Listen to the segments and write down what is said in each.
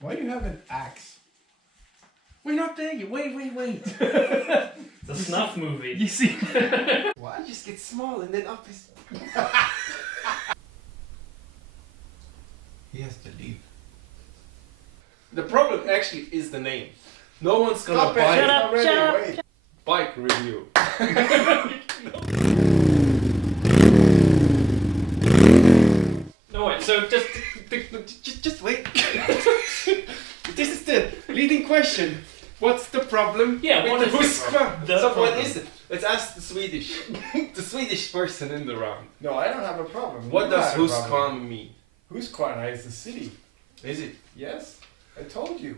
Why do you have an axe? We're not there yet. Wait. It's a snuff movie. You see? Why just get small and then up his... He has to leave. The problem actually is the name. No one's gonna Stop it! buy Shut up, shut up. Wait. bike review. No wait, so Just wait. This is the leading question. What's the problem? Yeah, with what the is the Husqvarna? problem? The So what problem. is it? Let's ask the Swedish, the Swedish person in the round. No, I don't have a problem. What You does have a problem. Husqvarna mean? Husqvarna is the city. Is it? Yes, I told you.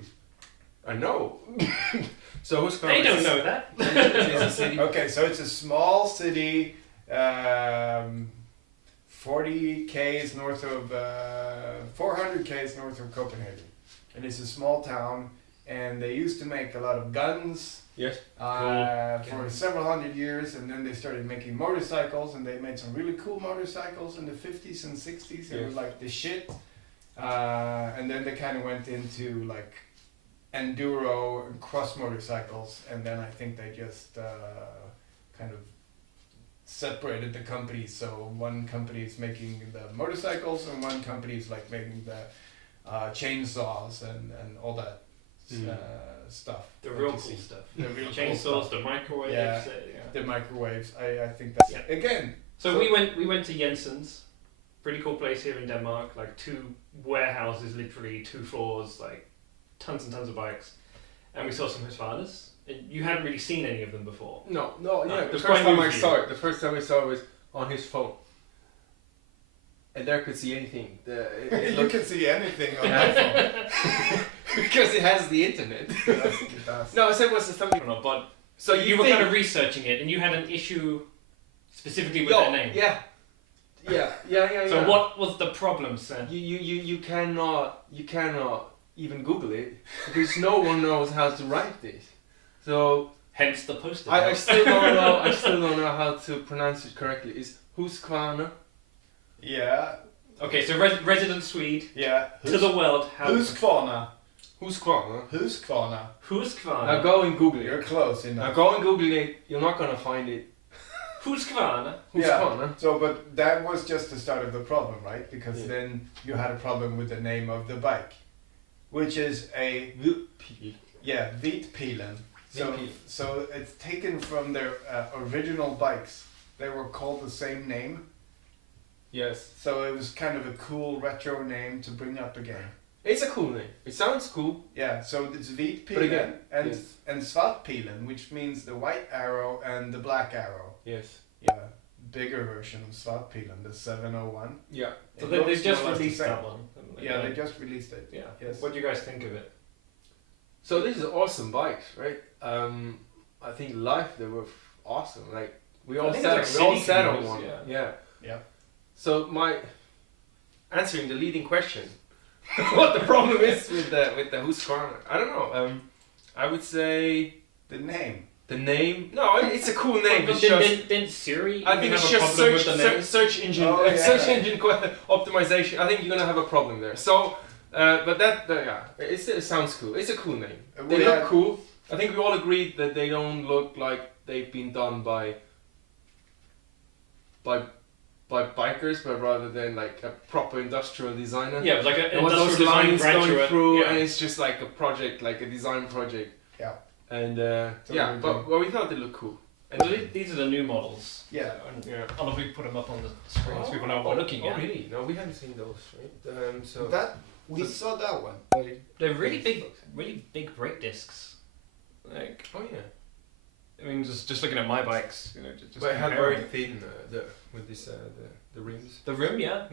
I know. So Husqvarna. They don't know that. Is a city. Okay, so it's a small city, 40 k's north of, 400 k's north of Copenhagen. And it's a small town, and they used to make a lot of guns Yes. for several hundred years, and then they started making motorcycles, and they made some really cool motorcycles in the 50s and 60s. They were Yes. like the shit. And then they kind of went into like enduro and cross motorcycles, and then I think they just kind of separated the companies. So one company is making the motorcycles, and one company is like making the chainsaws and all that stuff. The that real you cool see. stuff. The real cool Chainsaws, stuff. the microwaves. Yeah. Yeah. The microwaves. I think that's Yeah. again. So we went to Jensen's, pretty cool place here in Denmark. Like 2 warehouses, literally 2 floors, like tons and tons of bikes, and we saw some Husqvarnas. And you hadn't really seen any of them before. No, yeah. it The was first quite time new I for saw you. it, the first time I saw it was on his phone, and there could see anything. It You looked can see anything on Yeah. my phone. because it has the internet. It does. No, I said was something. I don't know, but So you were think- kind of researching it, and you had an issue specifically with Yo, their name. Yeah. So what was the problem, sir? You cannot even Google it because no one knows how to write this. So Hence the poster. I still don't know. I still don't know how to pronounce it correctly. It's Husqvarna. Yeah. Okay, so resident Swede Yeah. to the world. Husqvarna. Husqvarna. Husqvarna. Husqvarna. Now go and Google You're it. close Now enough. go and Google it. You're not gonna find it. Husqvarna. Husqvarna. So, but that was just the start of the problem, right? Because Yeah. then you had a problem with the name of the bike, which is a Vitpilen. So, Vitpilen. so it's taken from their original bikes. They were called the same name. Yes. So it was kind of a cool retro name to bring up again. It's a cool name. It sounds cool. Yeah, so it's But Vitpilen again, and yes. and Svartpilen, which means the white arrow and the black arrow. Yes. Yeah, bigger version of Svartpilen, the 701. Yeah. So It they looks just more or less the released same. that one. Yeah, they just released it. Yeah. Yes. What do you guys think of it? So this is awesome bikes, right? I think live they were awesome. Like we all think sat, it's we like all city sat on cruise, one. yeah. Yeah. Yeah. So my answering the leading question, what the problem is with the Husqvarna? I don't know. I would say The name. the name. No, it's a cool name. But It's just, didn't Siri I think have it's a just problem with the name? search engine Oh, yeah. search engine optimization. I think you're gonna have a problem there. So, but it sounds cool. It's a cool name. They We look had- cool. I think we all agreed that they don't look like they've been done by bikers, but rather than like a proper industrial designer. Yeah, it was like an There was those industrial design lines going graduate. through, Yeah. and it's just like a project, like a design project. Yeah. And So yeah, we but do. well, we thought they looked cool. So these are the new models. Yeah. And Yeah. I don't know if we put them up on the screen so people know what we're looking at. Really? No, we haven't seen those, right? So That we saw that one. They're really big brake discs. Like, oh yeah. I mean, just looking at my bikes, you know, just But it had comparing. very thin with this the rims. The rim, yeah.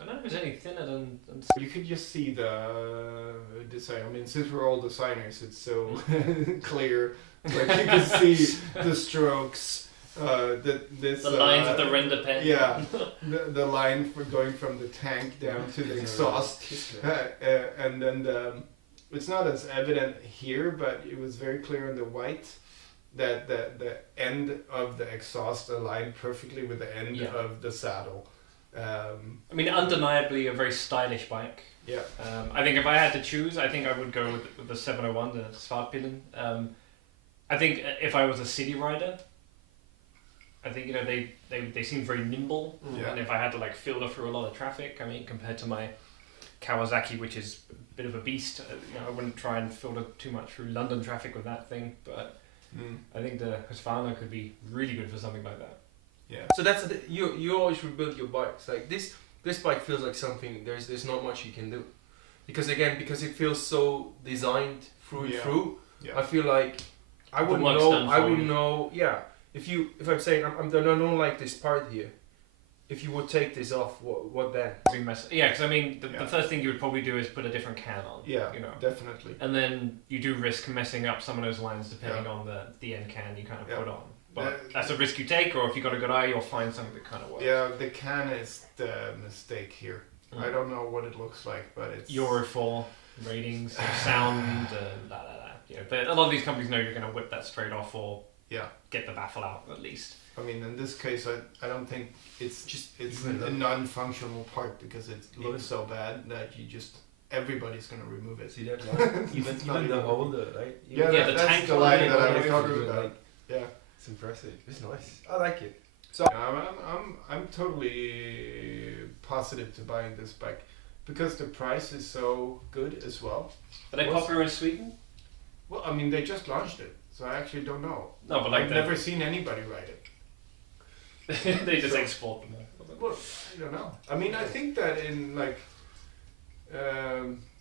I don't know if it's any thinner than You could just see the design. I mean, since we're all designers, it's so clear. Like you can see the strokes. the lines of the render pen. Yeah, the line for going from the tank down to the exhaust, and then it's not as evident here, but it was very clear in the white that the end of the exhaust aligned perfectly with the end Yeah. of the saddle. I mean, undeniably a very stylish bike. Yeah. I think if I had to choose, I think I would go with the 701, the Svartpilen. I think if I was a city rider, I think they seem very nimble, Yeah. and if I had to like filter through a lot of traffic, I mean, compared to my Kawasaki, which is a bit of a beast, I wouldn't try and filter too much through London traffic with that thing. But I think the Husqvarna could be really good for something like that. Yeah. So that's you always rebuild your bikes like this. This bike feels like something. There's not much you can do, because it feels so designed through and through. Yeah. I feel like I wouldn't know. I wouldn't know. Yeah. If I'm saying I don't like this part here, if you would take this off, what then? Yeah, because I mean, the first thing you would probably do is put a different can on. Yeah, you know, definitely. And then you do risk messing up some of those lines depending on the end can you kind of put on. But that's a risk you take, or if you got a good eye, you'll find something that kind of works. Yeah, the can is the mistake here. I don't know what it looks like, but it's Euro 4 ratings, sound, Yeah, but a lot of these companies know you're going to whip that straight off or get the baffle out at least. I mean, in this case, I don't think it's a non-functional part because it looks so bad that everybody's going to remove it. See that line? even the holder, right? Yeah, the that's tank the line that I was line. talking about. Yeah. It's impressive. It's nice. I like it. So I'm totally positive to buying this bike because the price is so good as well. Are they popular in Sweden? Well, I mean, they just launched it, so I actually don't know. No, but like I've never seen anybody ride it. They just export them all. Well, I don't know. I mean, I think that in like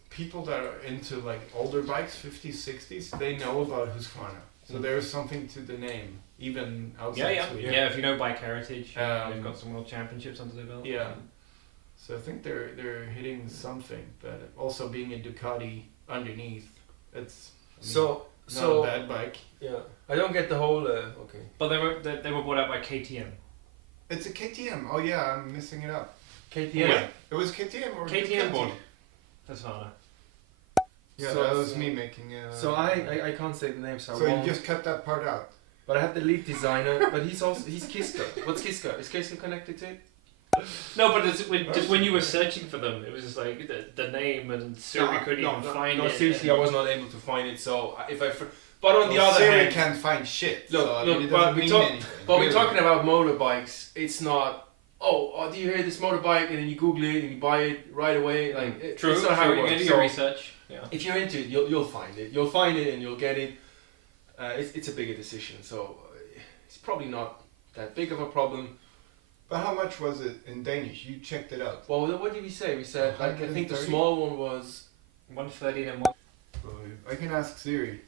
people that are into like older bikes, 50s, 60s, they know about Husqvarna. So there's something to the name, even outside Sweden. Yeah, if you know Bike Heritage, they've got some world championships under their belt. Yeah. So I think they're hitting something, but also being a Ducati underneath, it's not a bad bike. Yeah, I don't get the whole. Okay. But they were bought out by KTM. It's a KTM. Oh yeah, I'm missing it up. KTM. Yeah. It was KTM or KTM Ducati? bought Husqvarna. Yeah, So- that was me making. So I can't say the name, so I So you won't. just cut that part out. But I have the lead designer, but he's Kiska. What's Kiska? Is Kiska connected to it? No, but just when you were searching for them, it was just like the name and Siri couldn't even find it. No, seriously, I was not able to find it. So but on the other Siri hand, can't find shit. Look, so, I look, mean, it but doesn't we mean talk- anything. but we're talking about motorbikes. It's not. Oh, do you hear this motorbike? And then you Google it and you buy it right away. Like it's not how it You works. do So your research. Yeah. if you're into it, you'll find it. You'll find it and you'll get it. It's a bigger decision, so it's probably not that big of a problem. But how much was it in Danish? You checked it out. Well, what did we say? We said like I think the 130? small one was 130 and one. I can ask Siri.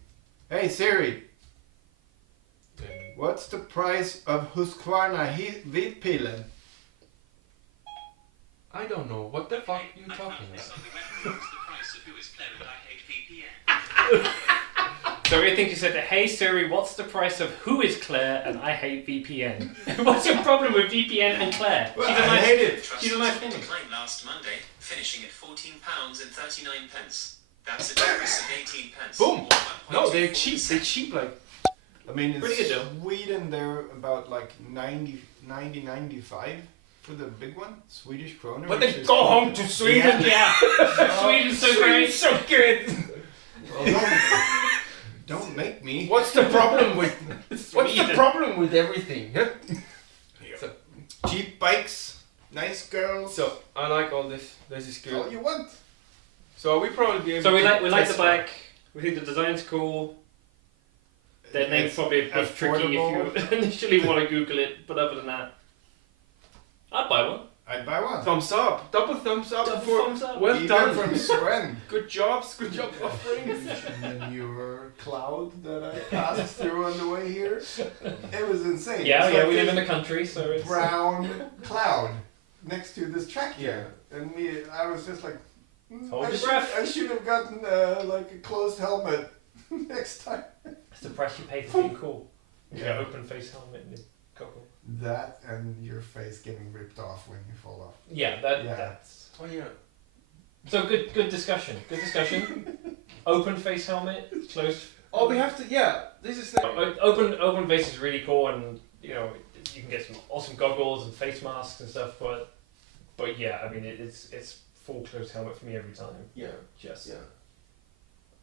Hey Siri, what's the price of Husqvarna Vitpilen? I don't know what the fuck you talking about. So I think you said, "Hey Siri, what's the price of Who is Claire and I hate VPN?" What's your problem with VPN and Claire? Well, I hate it. She's a nice woman. Declined last Monday, finishing at £14.39. That's a difference of 18 pence. Boom. or No, they're 1.24%. cheap. They're cheap. Like I mean, in Pretty good though. Sweden they're about like 95 for the big one, Swedish kroner. but which they is- go home to Sweden. Yeah, Sweden's so great. so good. Well, don't make me. What's the problem with What's the Sweden. problem with everything? Huh? Cheap bikes, nice girls. So I like all this. This is all good. you want. So we probably be able So we to like the test bike. We think the design's cool. Their name's It's probably a bit tricky affordable. if you initially want to Google it, but other than that, I'd buy one. I'd buy one. Thumbs up. Double thumbs up. Double for thumbs up. Well Even done. from Sven. Good jobs. Good job offering. And then your cloud that I passed through on the way here. It was insane. Yeah, It's yeah, like we live this in the country, so it's brown cloud next to this track Yeah. here. And I was just like, Hold I your should, breath. I should have gotten like a closed helmet next time. It's the price you pay for being cool. You Yeah. got open face helmet and goggle. That and your face getting ripped off when you fall off. Yeah, Yeah. that's. Oh yeah. So good discussion. Good discussion. Open face helmet, closed. Oh, we have to. Yeah. This is. Open face is really cool, and you know you can get some awesome goggles and face masks and stuff. But yeah, I mean it's full closed helmet for me every time. Yeah. Just. Yeah.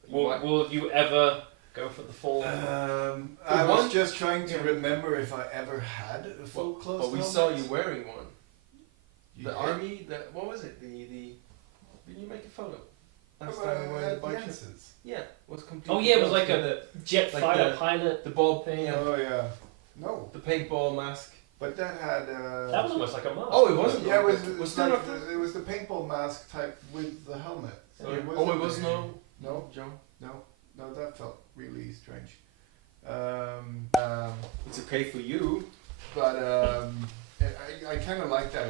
Will you ever go for the full? I was just trying to remember if I ever had a full closed But we helmet. saw you wearing one. You The did? army. What was it? Did you make a photo? Last Oh, time we were in the at bike. Jensen's. Yeah. Was completely. Oh yeah, it was closed like with a jet like fighter the- pilot. the ball thing. thing. Oh yeah. No, The paintball mask. but that had. That was almost like a mask. Oh, it wasn't. Yeah, it was still like not. it was the paintball mask type with the helmet. So Yeah. it Oh, it wasn't was a- no. No, Joe. no, that felt really strange. It's okay for you. But I kind of like that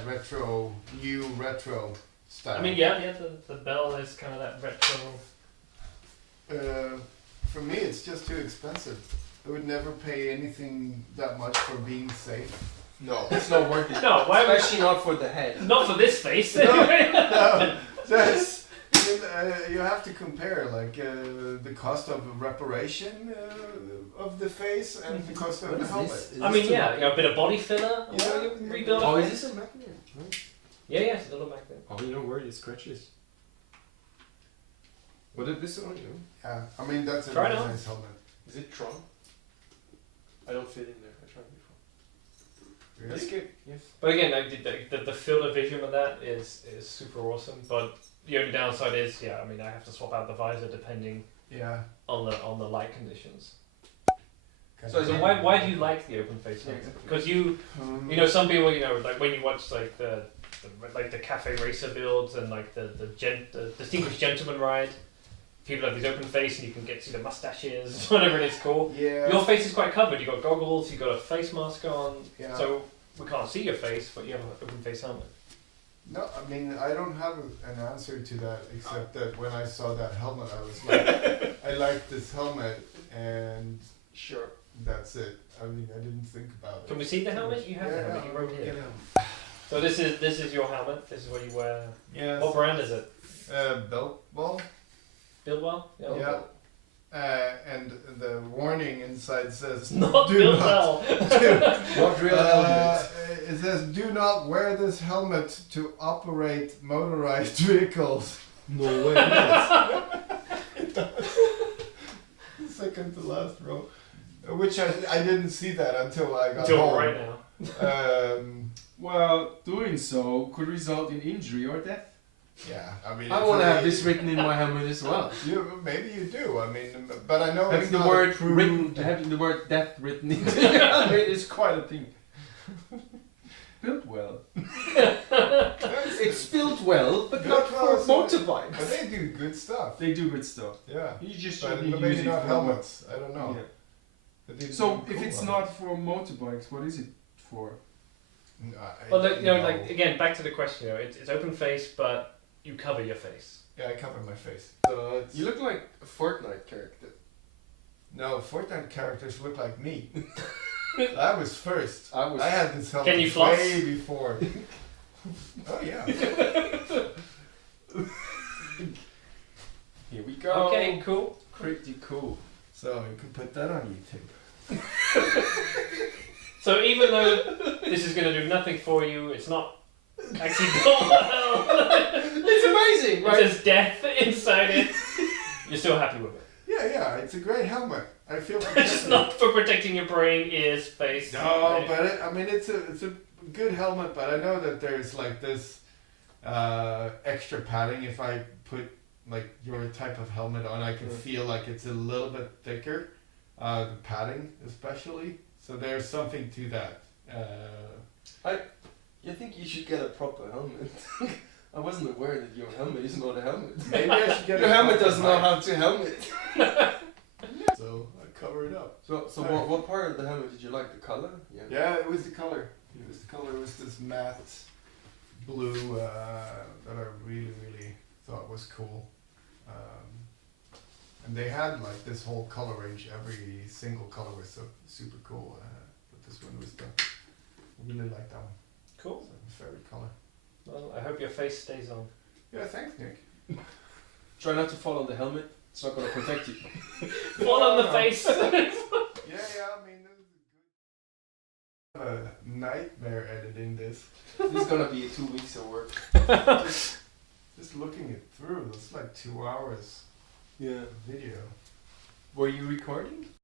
new retro style. I mean, yeah, the bell is kind of that retro. For me, it's just too expensive. I would never pay anything that much for being safe. No, it's not worth it. No, why would? Especially not for the head. Not for this face. No, that's you have to compare like the cost of reparation of the face and the cost of What the is helmet. this? Is I mean, this yeah, you know, a bit of body filler. Yeah. You rebuild Oh, a is face. this a magnet? Right. Yeah, it's a little magnet. Oh, you know where it scratches. What did this on you? Yeah, I mean that's a Try it really on. nice helmet. Is it Tron? I don't fit in there. I tried before. Really? That's good. Yes. But again, like, the field of vision of that is super awesome. But the only downside is, yeah, I mean, I have to swap out the visor depending Yeah. on the light conditions. So So why do you like the open face? Yeah, exactly. Because you know, some people, you know, like when you watch like the cafe racer builds and like the distinguished gentleman ride, people have these open face and you can get to see the mustaches, whatever it is called. Yeah. Your face is quite covered. You got goggles, you got a face mask on, Yeah. so we can't see your face, but you have an open face helmet. No, I mean I don't have an answer to that except that when I saw that helmet, I was like, I like this helmet, and Sure. that's it. I mean, I didn't think about it. Can we see the helmet? You have the helmet. You wrote yeah. here. So this is your helmet. This is what you wear. Yes. What brand is it? Belt ball. Buildwell? Yeah. And the warning inside says Not do Build not. Well. Not real helmets. It says do not wear this helmet to operate motorized vehicles. No way. Second to last row, which I didn't see that until I got Until home. right now. Well, doing so could result in injury or death. Yeah, I mean, I want to have this written in my helmet as well. Maybe you do. I mean, but I know Having it's the not word approved. written, having the word death written into your helmet is quite a thing. Built well. It's built well, but Built not well, for so- motorbikes. But they do good stuff. They do good stuff. Yeah, You just but shouldn't maybe use it not for helmets. I don't know. Yeah. But they So do if cool it's helmets. not for motorbikes, what is it for? Well, you know, like again, back to the question. You know, it's open face, but you cover your face. Yeah, I cover my face. So it's, You look like a Fortnite character. no, Fortnite characters look like me. I was first. I was. I had this helmet Can you floss? way before. Oh yeah. Here we go. Okay, cool. Pretty cool. So you could put that on YouTube. So even though this is going to do nothing for you, it's not actually done well. It's amazing, It right? says death inside it. You're still happy with it. Yeah, it's a great helmet. I feel It's protected. just not for protecting your brain, ears, face. No, but I mean it's a good helmet. But I know that there's like this extra padding. If I put like your type of helmet on, I can feel like it's a little bit thicker. The padding, especially. So there's something to that. You think you should get a proper helmet? I wasn't aware that your helmet is not a helmet. Maybe I should get Your a helmet proper does not mic. have to helmet. So I cover it up. So what part of the helmet did you like? The color? Yeah, it was the color. It was the color. It was this matte blue that I really thought was cool. And they had like this whole color range. Every single color was so super cool. But this one was the I really like that one. Cool. It's my favorite color. Well, I hope your face stays on. Yeah, thanks, Nick. Try not to fall on the helmet. It's not going to protect you. Fall on the face. Yeah, I mean, this is a nightmare editing this. This is going to be 2 weeks of work. Just looking it through, it's like 2 hours Yeah. video. Were you recording?